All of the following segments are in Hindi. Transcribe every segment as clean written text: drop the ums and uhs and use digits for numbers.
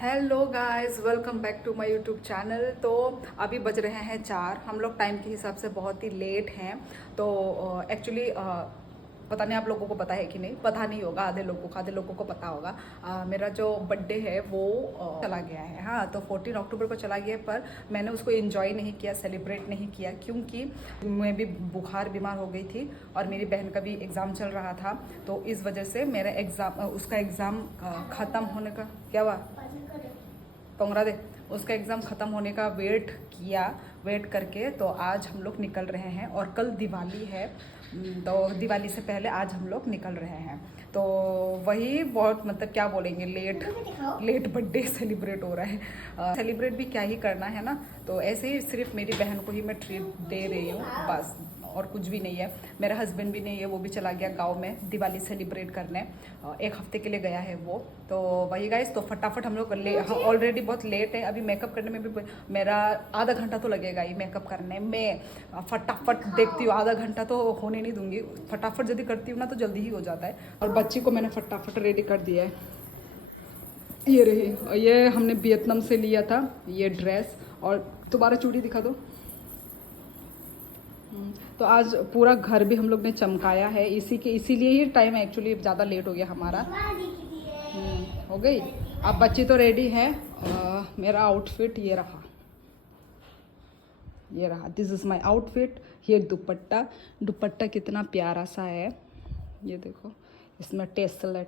Hello guys, welcome back to my YouTube channel. तो अभी बज रहे हैं 4। हम लोग टाइम के हिसाब से बहुत ही लेट हैं। तो एक्चुअली पता नहीं आप लोगों को पता है कि नहीं, पता नहीं होगा, आधे लोगों को पता होगा। मेरा जो बर्थडे है वो चला गया है। हाँ, तो 14 अक्टूबर को चला गया, पर मैंने उसको एंजॉय नहीं किया, सेलिब्रेट नहीं किया, क्योंकि मैं भी बीमार हो गई थी और मेरी बहन का भी एग्ज़ाम चल रहा था। तो इस वजह से मेरा उसका एग्ज़ाम ख़त्म होने का क्या हुआ, पंगरा दे, उसका एग्ज़ाम ख़त्म होने का वेट करके तो आज हम लोग निकल रहे हैं। और कल दिवाली है, तो दिवाली से पहले आज हम लोग निकल रहे हैं। तो वही बहुत मतलब क्या बोलेंगे, लेट बर्थडे सेलिब्रेट हो रहा है। सेलिब्रेट भी क्या ही करना है ना, तो ऐसे ही सिर्फ मेरी बहन को ही मैं ट्रीट दे रही हूँ बस, और कुछ भी नहीं है। मेरा हस्बैंड भी नहीं है, वो भी चला गया गांव में दिवाली सेलिब्रेट करने। एक हफ्ते के लिए गया है वो। तो वही गाइस, तो फटाफट हम लोग ऑलरेडी बहुत लेट है। अभी मेकअप करने में भी मेरा आधा घंटा तो लगेगा ही मेकअप करने में। फटाफट देखती हूँ, आधा घंटा तो होने नहीं दूंगी। फटाफट यदि करती हूँ ना तो जल्दी ही हो जाता है। और बच्ची को मैंने फटाफट रेडी कर दिया है। ये रही, ये हमने वियतनाम से लिया था ये ड्रेस। और तुम्हारा चूड़ी दिखा दो। तो आज पूरा घर भी हम लोग ने चमकाया है, इसीलिए ही टाइम एक्चुअली ज़्यादा लेट हो गया हमारा। हो गई। अब बच्ची तो रेडी है। मेरा आउटफिट ये रहा, दिस इज़ माय आउटफिट। ये दुपट्टा कितना प्यारा सा है, ये देखो, इसमें टेसल है,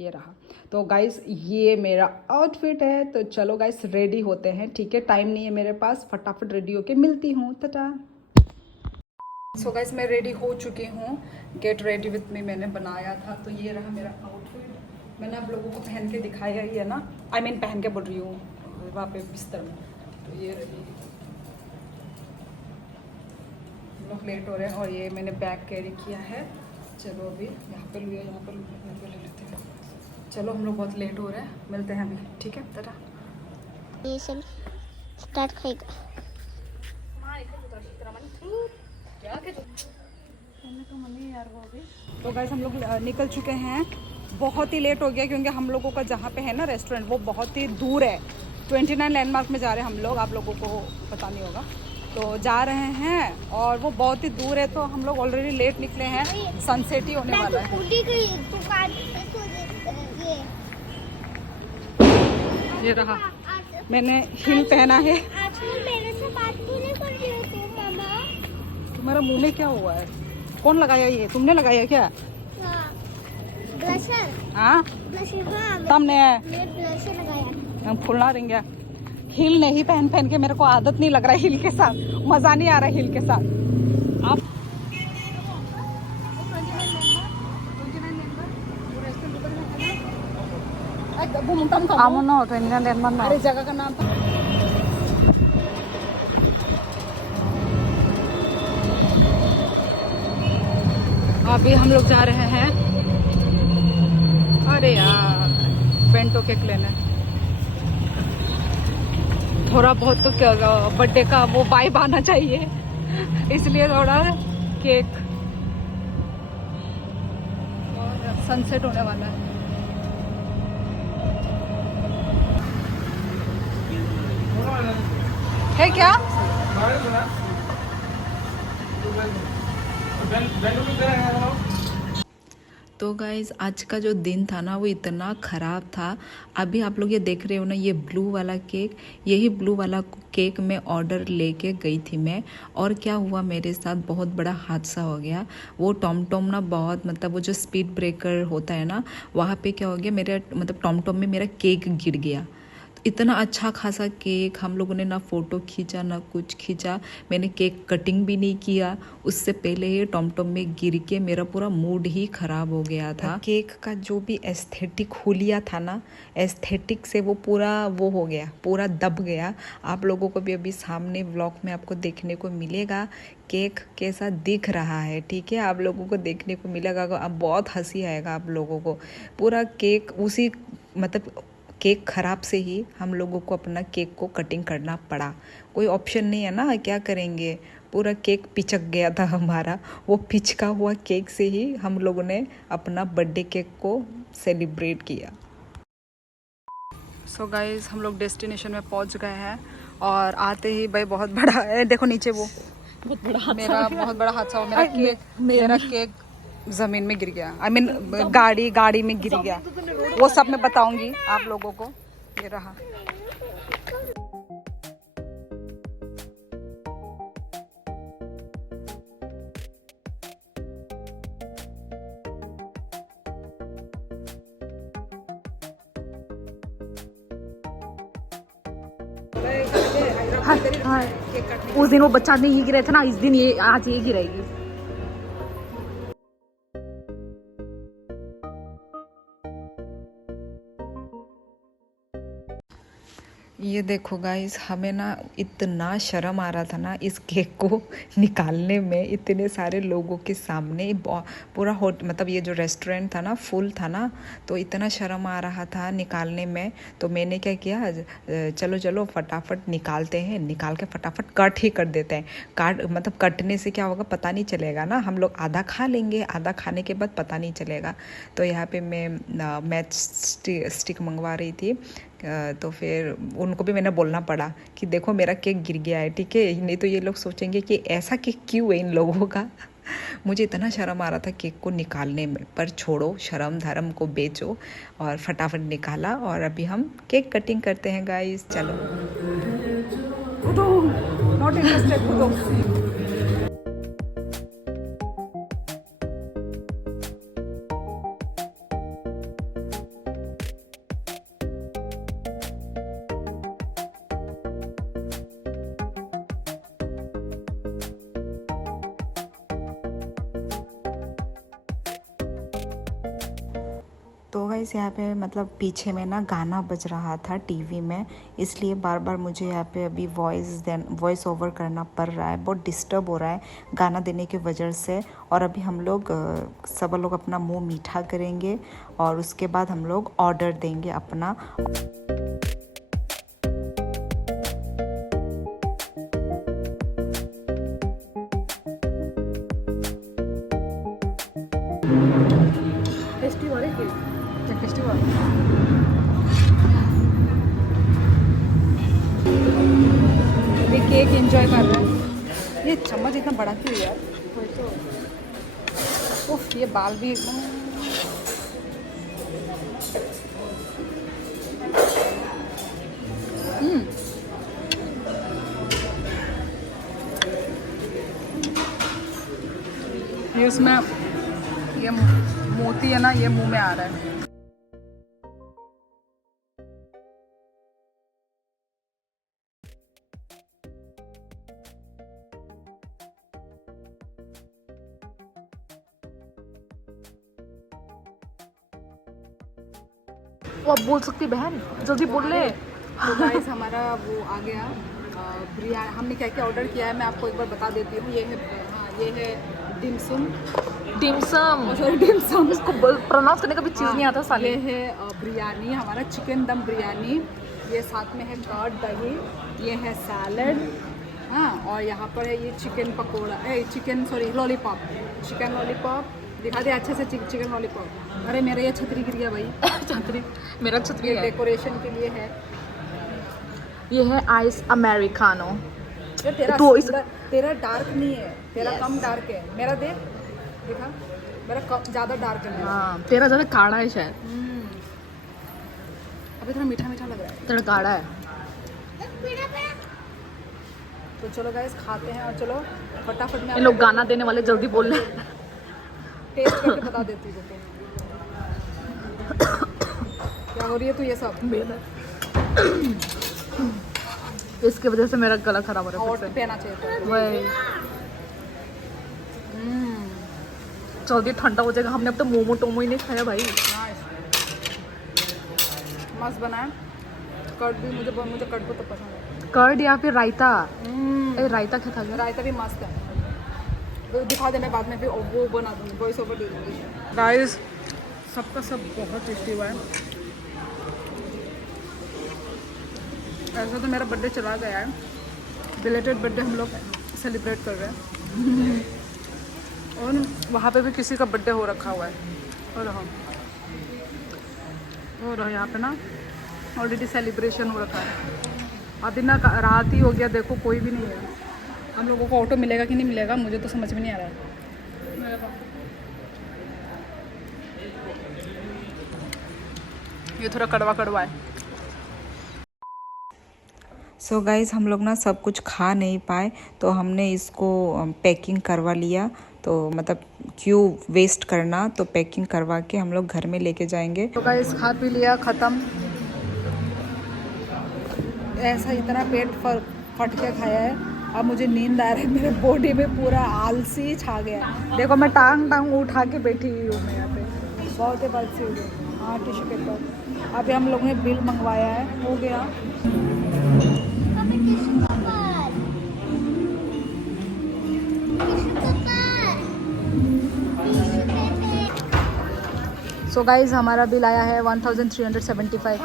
ये रहा। तो गाइस ये मेरा आउटफिट है। तो चलो गाइस रेडी होते हैं, ठीक है, टाइम नहीं है मेरे पास, फटाफट रेडी होके मिलती हूँ, टाटा। सो गाइस मैं रेडी हो चुकी हूँ। गेट रेडी विथ मी मैंने बनाया था। तो ये रहा मेरा आउटफिट। मैंने आप लोगों को पहन के दिखाया ही है ना, पहन के बोल रही हूँ वहाँ पे बिस्तर में। तो ये रही, हम लोग लेट हो रहे हैं। और ये मैंने बैग कैरी किया है। चलो अभी यहाँ पे ले लेते हैं। चलो हम लोग बहुत लेट हो रहे हैं, मिलते हैं अभी, ठीक है, टाटा। ये सब स्टार्ट करेगा। तो गाइस हम लोग निकल चुके हैं। बहुत ही लेट हो गया, क्योंकि हम लोगों का जहाँ पे है ना रेस्टोरेंट, वो बहुत ही दूर है। 29 लैंडमार्क में जा रहे हैं हम लोग, आप लोगों को पता नहीं होगा। तो जा रहे हैं और वो बहुत ही दूर है, तो हम लोग ऑलरेडी लेट निकले हैं। सनसेट ही होने वाला है। ये रहा, मैंने हिल पहना है। मेरे से बात क्यों नहीं कर रही हो तुम मामा? तुम्हारा मुंह में क्या हुआ है? कौन लगाया ये, तुमने लगाया क्या? ब्लशर। हाँ, ब्लशर तुमने ब्लशर लगाया। हम फुलना देंगे। हिल नहीं पहन के मेरे को आदत नहीं लग रहा है, हिल के साथ मजा नहीं आ रहा है, हिल के साथ। आप अरे जगह का नाम था। अभी हम लोग जा रहे हैं, अरे यार, बेंटो केक लेने। थोड़ा बहुत तो बर्थडे का वो वाइब आना चाहिए, इसलिए थोड़ा केक। और सनसेट होने वाला है क्या? तो गाइज़ आज का जो दिन था ना वो इतना ख़राब था। अभी आप लोग ये देख रहे हो ना, ये ब्लू वाला केक, यही ब्लू वाला केक मैं ऑर्डर लेके गई थी मैं। और क्या हुआ मेरे साथ, बहुत बड़ा हादसा हो गया। वो टॉम ना बहुत मतलब वो जो स्पीड ब्रेकर होता है ना, वहाँ पे क्या हो गया, मेरे मतलब टॉम में मेरा केक गिर गया। इतना अच्छा खासा केक, हम लोगों ने ना फ़ोटो खींचा ना कुछ खींचा, मैंने केक कटिंग भी नहीं किया। उससे पहले ही टॉम में गिर के मेरा पूरा मूड ही ख़राब हो गया था। केक का जो भी एस्थेटिक हुलिया था ना, एस्थेटिक से वो पूरा वो हो गया, पूरा दब गया। आप लोगों को भी अभी सामने व्लॉग में आपको देखने को मिलेगा केक कैसा दिख रहा है, ठीक है, आप लोगों को देखने को मिलेगा। अब बहुत हंसी आएगा आप लोगों को। पूरा केक उसी मतलब केक ख़राब से ही हम लोगों को अपना केक को कटिंग करना पड़ा। कोई ऑप्शन नहीं है ना, क्या करेंगे। पूरा केक पिचक गया था हमारा। वो पिचका हुआ केक से ही हम लोगों ने अपना बर्थडे केक को सेलिब्रेट किया। सो गाइज हम लोग डेस्टिनेशन में पहुंच गए हैं और आते ही भाई बहुत बड़ा है, देखो नीचे वो बहुत बड़ा हादसा मेरा हो गया। बहुत बड़ा हादसा हुआ। मेरा केक जमीन में गिर गया। आई मीन गाड़ी में गिर गया। वो सब मैं बताऊंगी आप लोगों को। ये रहा। हाँ, उस दिन वो बच्चा नहीं गिरा था ना, इस दिन ये आज ये गिरेगी। ये देखो गाइस, हमें ना इतना शर्म आ रहा था ना इस केक को निकालने में, इतने सारे लोगों के सामने। पूरा मतलब ये जो रेस्टोरेंट था ना फुल था ना, तो इतना शर्म आ रहा था निकालने में। तो मैंने क्या किया, चलो चलो फटाफट निकालते हैं, निकाल के फटाफट कट ही कर देते हैं। मतलब कटने से क्या होगा पता नहीं चलेगा ना, हम लोग आधा खा लेंगे, आधा खाने के बाद पता नहीं चलेगा। तो यहाँ पे मैं मैच स्टिक मंगवा रही थी, तो फिर उनको भी मैंने बोलना पड़ा कि देखो मेरा केक गिर गया है, ठीक है, नहीं तो ये लोग सोचेंगे कि ऐसा केक क्यों है इन लोगों का। मुझे इतना शर्म आ रहा था केक को निकालने में, पर छोड़ो, शर्म धर्म को बेचो, और फटाफट निकाला। और अभी हम केक कटिंग करते हैं गाइस, चलो। Not interested. तो गाइस यहाँ पे मतलब पीछे में ना गाना बज रहा था टीवी में, इसलिए बार बार मुझे यहाँ पे अभी वॉइस ओवर करना पड़ रहा है। बहुत डिस्टर्ब हो रहा है गाना देने की वजह से। और अभी हम लोग सब लोग अपना मुंह मीठा करेंगे और उसके बाद हम लोग ऑर्डर देंगे अपना। केक एंजॉय कर रहे हैं। ये चम्मच इतना बड़ा क्यों है यार? उफ, ये बाल भी एकदम। ये उसमें ये मोती है ना, ये मुंह में आ रहा है। वो अब बोल सकती बहन, जल्दी बोल ले। तो गाइस हमारा वो आ गया बिरयानी। हमने क्या क्या ऑर्डर किया है मैं आपको एक बार बता देती हूँ। ये है, हाँ, ये है डिमसम। सॉरी डिमसम, इसको प्रोनाउंस करने का भी चीज़ नहीं आता साले। ये है बिरयानी, हमारा चिकन दम बिरयानी। ये साथ में है कर्ड दही, ये है सैलड, हाँ, और यहाँ पर है ये chicken pakora, lollipop, chicken lollipop. दिखा दे अच्छे से चिकन लॉलीपॉप। अरे मेरा ये छतरी गिर गया भाई। छतरी, मेरा छतरी है, डेकोरेशन के लिए है। ये है आइस अमेरिकानो। यार तेरा तो तेरा डार्क नहीं है, तेरा कम डार्क है। मेरा देखा, मेरा ज़्यादा डार्क है। हाँ, तेरा ज़्यादा काढ़ा है शायद। अभी थोड़ा मीठा मीठा लग रहा है। तेरा काढ़ा है। तो चलो गाइस खाते हैं और चलो फटाफट में। ये लोग गाना देने वाले, जल्दी बोल रहे। टेस्ट करके बता देती हूँ क्या हो रही है। तो ये सब इसके वजह से मेरा गला खराब हो रहा है। और पहना चाहिए वही जल्दी ठंडा हो जाएगा। हमने अब तो मोमो टोमो ही नहीं खाया भाई। मस्त बना है। कर्ड भी मुझे कर्ड को तो पसंद है। कर्ड या फिर रायता। रायता क्या था? रायता भी मस्त है। तो दिखा देना बाद में, फिर वो बना दूँगी, वॉइस ओवर दे दूँगी। गाइस सबका सब बहुत टेस्टी हुआ है। ऐसा तो मेरा बर्थडे चला गया है, रिलेटेड बर्थडे हम लोग सेलिब्रेट कर रहे हैं। और वहाँ पे भी किसी का बर्थडे हो रखा हुआ है। और यहाँ पे ना ऑलरेडी सेलिब्रेशन हो रखा है। अभी ना रात ही हो गया, देखो कोई भी नहीं है। हम लोगों को ऑटो मिलेगा कि नहीं मिलेगा मुझे तो समझ में नहीं आ रहा है। ये थोड़ा कड़वा कड़वा है। सो गाइज़ हम लोग ना सब कुछ खा नहीं पाए तो हमने इसको पैकिंग करवा लिया। तो मतलब क्यों वेस्ट करना, तो पैकिंग करवा के हम लोग घर में लेके जाएंगे। तो गाइस खा पी लिया, ख़त्म। ऐसा इतना पेट फट के खाया है, अब मुझे नींद आ रही है। मेरे बॉडी में पूरा आलसी छा गया है। देखो मैं टांग उठा के बैठी हुई हूँ मैं यहाँ पे, बहुत ही आलसी हो गई। हाँ टिश्यू पेपर। अभी हम लोगों ने बिल मंगवाया है, हो गया। सो गाइज हमारा बिल आया है 1375,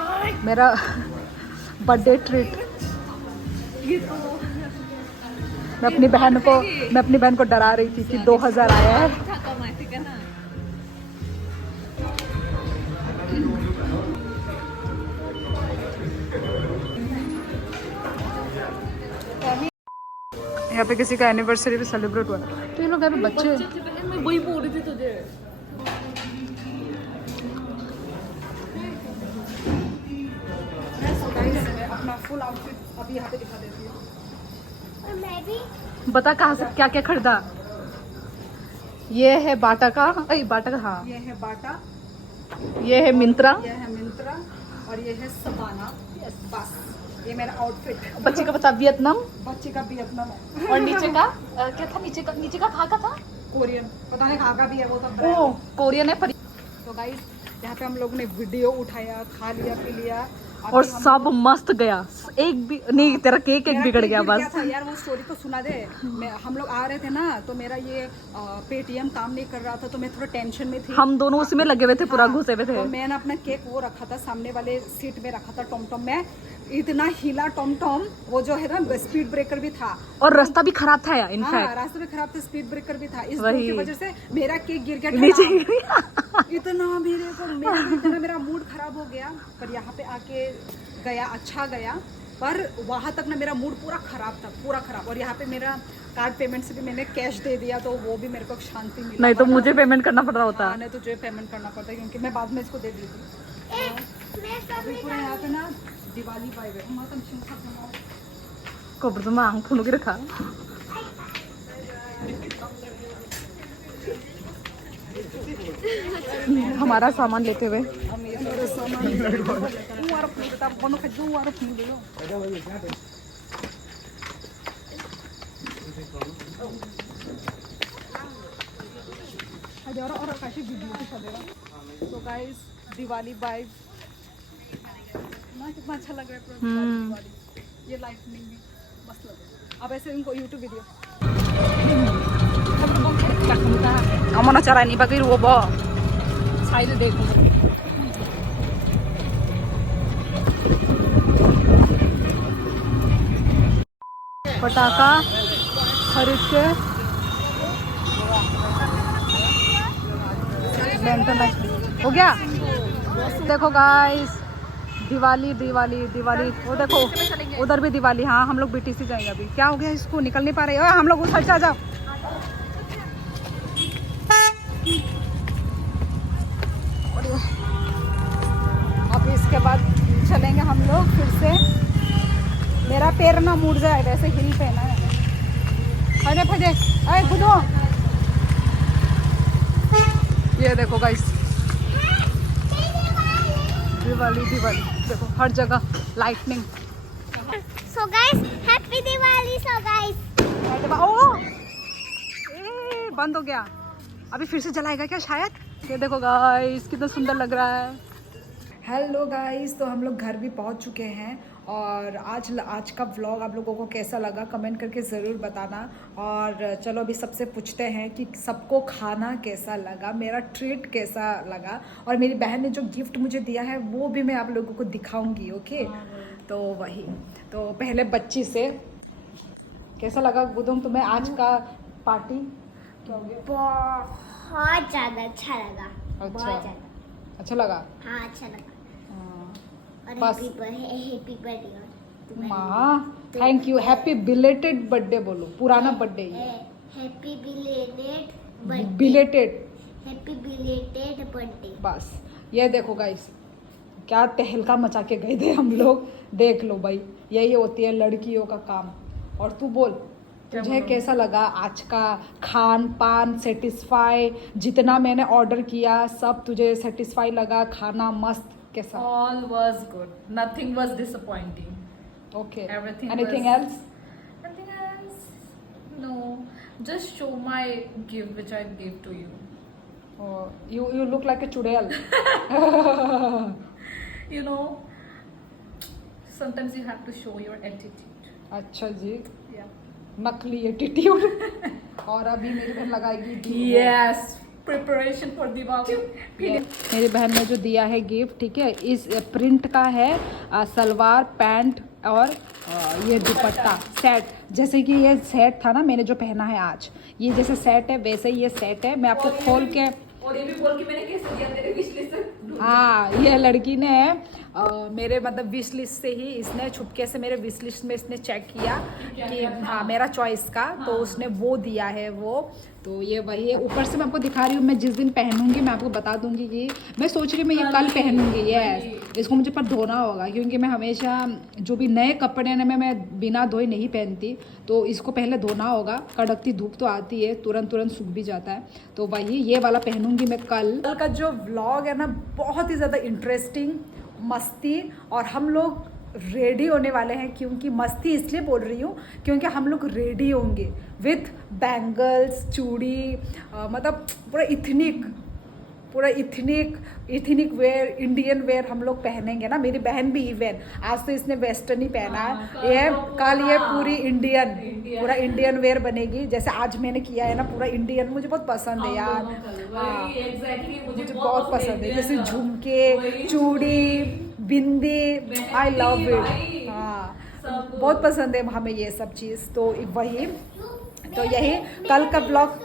मेरा बर्थडे ट्रीट। मैं अपनी बहन को डरा रही थी कि 2000 आया है। यहाँ पे किसी का एनिवर्सरी भी सेलिब्रेट हुआ तो ये लोग यहाँ पे बच्चे मैं वही बोल रही थी तुझे। अपना फुल आउटफिट अभी यहाँ पे दिखा देती हूँ। और मैं भी बता कहाँ से क्या क्या खरीदा। ये है बाटा का, बाटा का, हाँ ये है बाटा, ये है मिंत्रा, और ये है सबाना। बस ये मेरा आउटफिट। बच्चे का बता वियतनाम, बच्चे का वियतनाम है। और नीचे का क्या था, नीचे का कहाँ का था, कोरियन, पता नहीं कहाँ का भी है वो तो। कोरियन है। तो गाइस यहाँ पे हम लोग ने वीडियो उठाया, खा लिया पी लिया और सब मस्त गया। एक भी नहीं, तेरा केक एक बिगड़ गया बस। था यार वो स्टोरी तो सुना दे। हम लोग आ रहे थे ना तो मेरा ये पेटीएम काम नहीं कर रहा था तो मैं थोड़ा टेंशन में थी। हम दोनों उसी में लगे हुए थे, पूरा घुसे हुए थे। तो मैंने अपना केक वो रखा था सामने वाले सीट में रखा था टॉमटॉम में, इतना हिला टॉमटॉम, वो जो है ना स्पीड ब्रेकर भी था और रास्ता भी खराब था यार। इनफैक्ट रास्ता भी खराब था, स्पीड ब्रेकर भी था, इस की वजह से मेरा केक गिर गया इतना मेरा मूड खराब हो गया। पर यहाँ पे आके गया, अच्छा गया, पर वहाँ तक ना मेरा मूड पूरा खराब था, पूरा खराब। और यहाँ पे मेरा कार्ड पेमेंट से भी मैंने कैश दे दिया तो वो भी मेरे को शांति मिली। नहीं तो मुझे पेमेंट करना पड़ रहा होता। नहीं तो तुझे पेमेंट करना पड़ता क्योंकि मैं बाद में इसको दे दी थी। पूरा यहाँ पे ना दिवाली वाइब है। कोबर तो मांग फूलों की रखा। हमारा सामान लेते हुए तो गाइस दिवाली वाइब ना, कितना अच्छा लग रहा है दिवाली। ये लाइटनिंग भी मस्त लग रहा है। अब ऐसे इनको यूट्यूब वीडियो अमना चरा नहीं बाकी वो बो साइड देखो। पटाखा खरीद के हो गया। देखो गाइस दिवाली दिवाली दिवाली, वो देखो उधर भी दिवाली। हाँ हम लोग बीटीसी जाएंगे अभी। क्या हो गया इसको, निकल नहीं पा रहे हो हम लोग, उस साइड से आ जाओ। अब इसके बाद चलेंगे हम लोग फिर से। मेरा पैर ना मुड़ जाए, वैसे हिल पे ना। अरे फजे अरे खुदो, ये देखो गाइस दिवाली दिवाली, देखो हर जगह lightning. So guys happy Diwali. So guys oh बंद हो गया, अभी फिर से जलाएगा क्या शायद। ये देखो गाइस कितना सुंदर लग रहा है। हेलो गाइस, तो हम लोग घर भी पहुंच चुके हैं और आज का व्लॉग आप लोगों को कैसा लगा कमेंट करके ज़रूर बताना। और चलो अभी सबसे पूछते हैं कि सबको खाना कैसा लगा, मेरा ट्रीट कैसा लगा, और मेरी बहन ने जो गिफ्ट मुझे दिया है वो भी मैं आप लोगों को दिखाऊंगी। ओके तो वही, तो पहले बच्ची से कैसा लगा गुदुम तुम्हें आज का पार्टी? बहुत ज़्यादा अच्छा लगा। अच्छा बहुत ज़्यादा अच्छा लगा। हाँ अच्छा लगा। और बस। Happy birthday. माँ thank you, happy belated birthday बोलो, पुराना बर्थडे ये, happy belated birthday. Belated, happy belated birthday. बस। ये देखो गाइस, क्या तहलका मचा के गए थे हम लोग, देख लो भाई, यही होती है लड़कियों का काम। और तू बोल, तुझे कैसा लगा आज का खान पान? सेटिस्फाई, जितना मैंने ऑर्डर किया सब तुझे सेटिस्फाई लगा? खाना मस्त कैसा? All was good. Nothing was disappointing. Okay, Everything anything was- else? Nothing else? No. Just show my gift which I gave to you. You look like a चुड़ैल। You know, sometimes you have to show your attitude. अच्छा जी, Yeah. नकली एटीट्यूड। और अभी मेरी बहन लगाएगी दीप। Yes. Preparation for Diwali. मेरी बहन ने जो दिया है गिफ्ट, ठीक है, इस प्रिंट का है, सलवार पैंट और ये दुपट्टा सेट। जैसे कि ये सेट था ना मैंने जो पहना है आज, ये जैसे सेट है वैसे ही ये सेट है। मैं आपको खोल के, और ये भी बोल के मैंने कैसे दिया तेरे विश लिस्ट से? हाँ, ये लड़की ने मेरे मतलब विश लिस्ट से ही, इसने छुपके से मेरे विश लिस्ट में इसने चेक किया कि हाँ मेरा चॉइस का, तो उसने वो दिया है वो। तो ये वही है, ऊपर से मैं आपको दिखा रही हूँ। मैं जिस दिन पहनूंगी मैं आपको बता दूंगी कि मैं सोच रही हूँ मैं ये कल पहनूंगी। यस, इसको मुझे पर धोना होगा क्योंकि मैं हमेशा जो भी नए कपड़े हैं मैं बिना धोए नहीं पहनती, तो इसको पहले धोना होगा। कड़कती धूप तो आती है, तुरंत तुरंत सूख भी जाता है, तो वही ये वाला पहनूंगी मैं कल। कल का जो व्लॉग है ना बहुत ही ज़्यादा इंटरेस्टिंग, मस्ती, और हम लोग रेडी होने वाले हैं। क्योंकि मस्ती इसलिए बोल रही हूँ क्योंकि हम लोग रेडी होंगे विथ बैंगल्स, चूड़ी, मतलब पूरा इथनिक वेयर, इंडियन वेयर हम लोग पहनेंगे ना। मेरी बहन भी इवन, आज तो इसने वेस्टर्न ही पहना है, ये कल ये पूरी पूरा इंडियन वेयर बनेगी। जैसे आज मैंने किया है ना पूरा इंडियन, मुझे बहुत पसंद है यार। हाँ, मुझे बहुत पसंद है, जैसे झुमके, चूड़ी, बिंदी, आई लव इट। हाँ, बहुत पसंद है हमें ये सब चीज़। तो वही, तो यही कल का ब्लॉग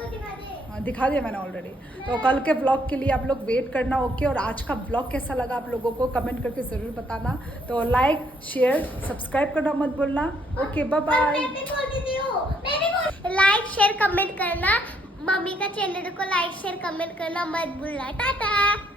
दिखा दिया मैंने ऑलरेडी। तो कल के ब्लॉग के लिए आप लोग वेट करना, ओके। और आज का ब्लॉग कैसा लगा आप लोगों को कमेंट करके ज़रूर बताना। तो लाइक, शेयर, सब्सक्राइब करना मत भूलना। Okay, bye bye. Like share comment करना, मम्मी का चैनल को लाइक शेयर कमेंट करना मत भूलना। टाटा।